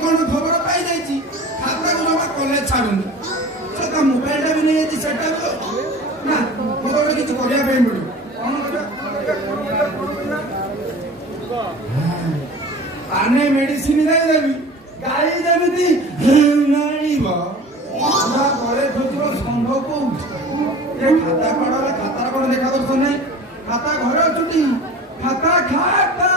कौन खबर पाई जाइए खाता को जमा कॉलेज छाड़ूनी से मोबाइल भी नहीं जाती सेटा ना मतलब किसी करने पड़ो आने मेडिसिन देवी गाई जमी घरे खोज संभव को खाता पड़ा खातार कौन देखा दर्शन नहीं खाता घर अच्छी खाता खाता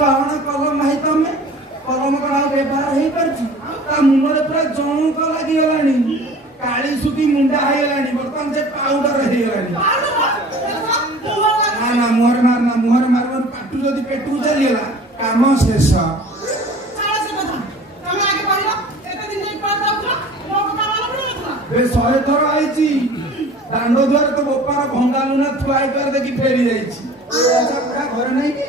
कौन कलम भाई तमें कलम कड़ा व्यवहार हो पार मुंडे पूरा जौक लगी काली सुखी मुंडा हो बर्तमान से पाउडर हो ना मुहर मार पाटू जदि पेटू चलीगला काम शेष शहे थर आई दांड द्वार तो बोपार भंगा लुना थुआई कर देखी फेरी जाइए घर नहीं कि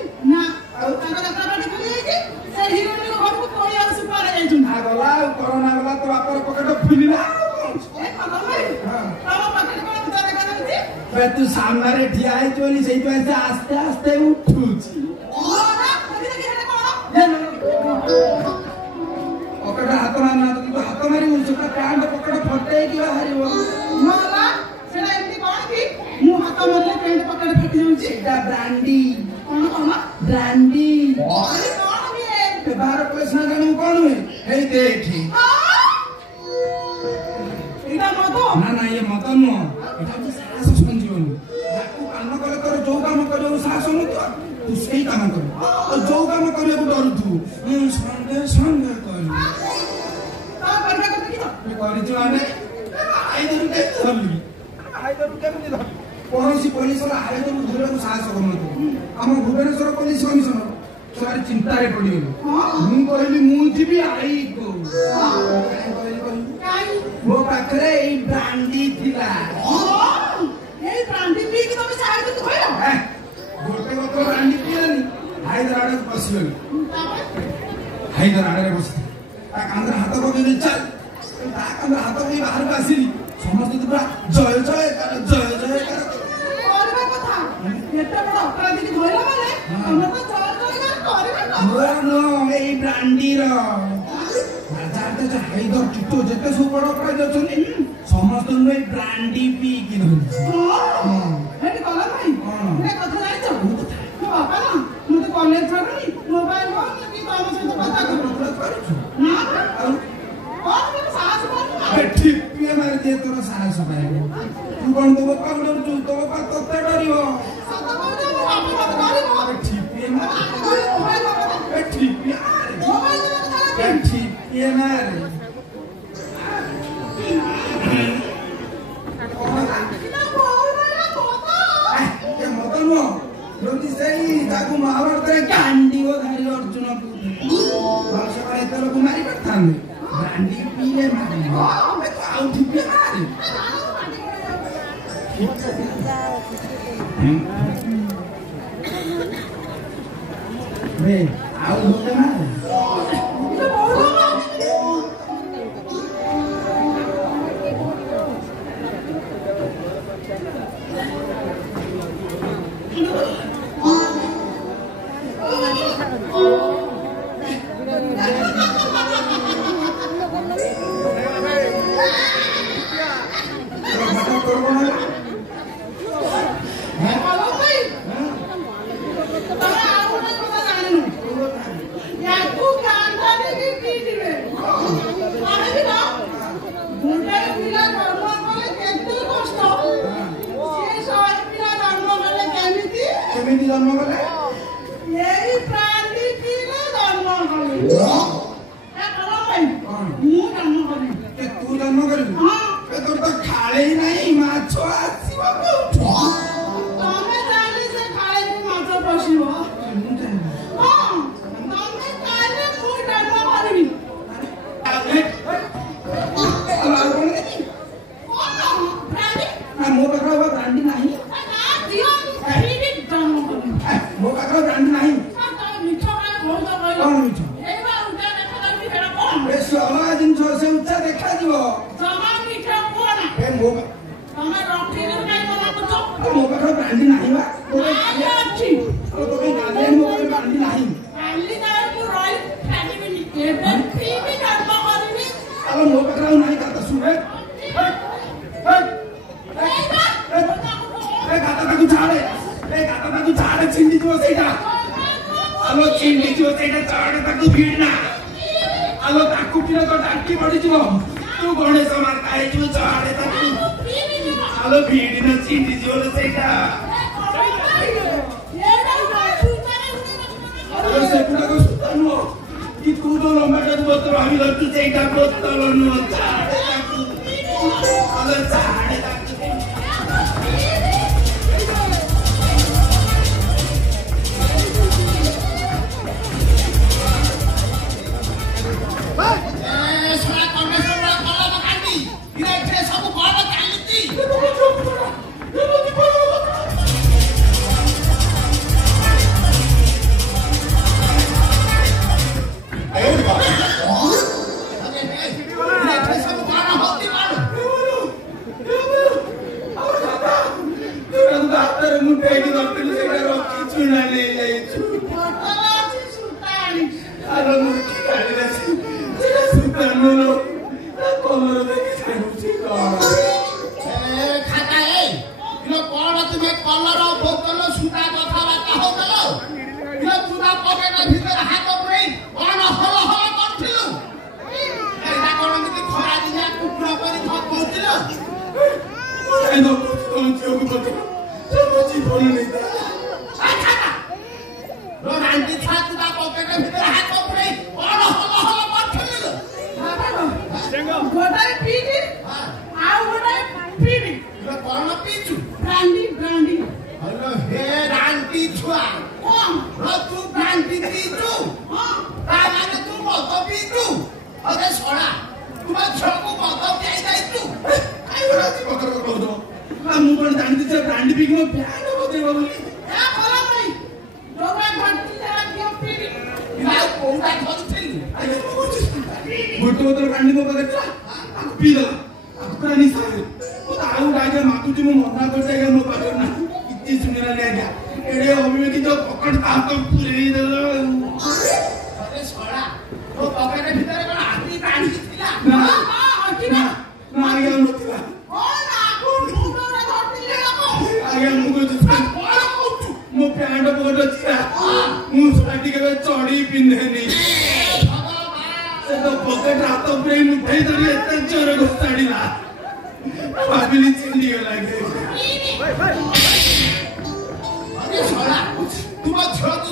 गला कोरोना गला तो बापर पकेट फुलिला तू सामने ठिया है आस्ते आस्ते उठुची पकेट हाथ मारना तो हाथ मारी पैंट पकेट फटे कि बाहर हाथ मारे पैंट पकेट फटी ब्रांडी कौन कौन ब्रांडी बाहर पैसा जानी कौन हुए हे देखी ना ना ये मत नुह साहस संजीवन काम कले तो जो काम कर साहस तू से काम कर तो जो काम करे डर तू संगे संगे कौन पुलिस आयोजन धरने साहस कर भुवनेश्वर पुलिस कमिशनर सारी चिंता पड़ी मुझे आई को मो पाखरे ए ब्रांडी थिला ए ब्रांडी पी कि तुम चाहे तो कहला गोटे गोटे ब्रांडी पियानी हैदराबाद बसले हैदराबाद रे बस ता कांद्र हाथ को दे चल ता कांद्र हाथ को बाहर को आसीली समस्त तो पूरा जय जय कर करबा कथा एते बड़ अपराधी की धइला माने हम तो जय जय कर नो ए ब्रांडी रो हैदर टिटो जिते सब बड़ अपराधी अच्छे समस्त ब्रांडी पी कि कॉलेज छाड़ी मोबाइल मार दिए तोर साहस तू कौन तो बापा डरू तो बापा तोते डर महाभारत गांडी धारी अर्जुन लोक मारी पार गांडी पीले जन्म तू जन्म कर तोर तो खाले ही नहीं माछ जिन से उच्चा देखा ସେଇଟା ଆଲୋ ଚିଣ୍ଡି ଯିବ ସେଇଟା ଚାଆଡ଼େ ତାକୁ ଭିଡ଼ନା ଆଲୋ ତାକୁ ପିଲା ତ ଟାଙ୍କି ପଡ଼ିଯିବ ତୁ ଗଣେଶ ମାର୍କା ହେଇଯିବ ଚାଆଡ଼େ ତାକୁ ଆଲୋ ଭିଡ଼ିନ ଚିଣ୍ଡି ଯିବ ସେଇଟା ଆଲୋ ସେଗୁଡ଼ାକ ସୁତା ନୁହଁ କି ତୁ ତ ଲମ୍ବାଟା ବୋତଲ ଭାବିଲ ତୁ ସେଇଟା ବୋତଲ ନୁହଁ ଚାଆଡ଼େ ତାକୁ ଆଲୋ ଚାଆଡ଼େ ତାକୁ तुम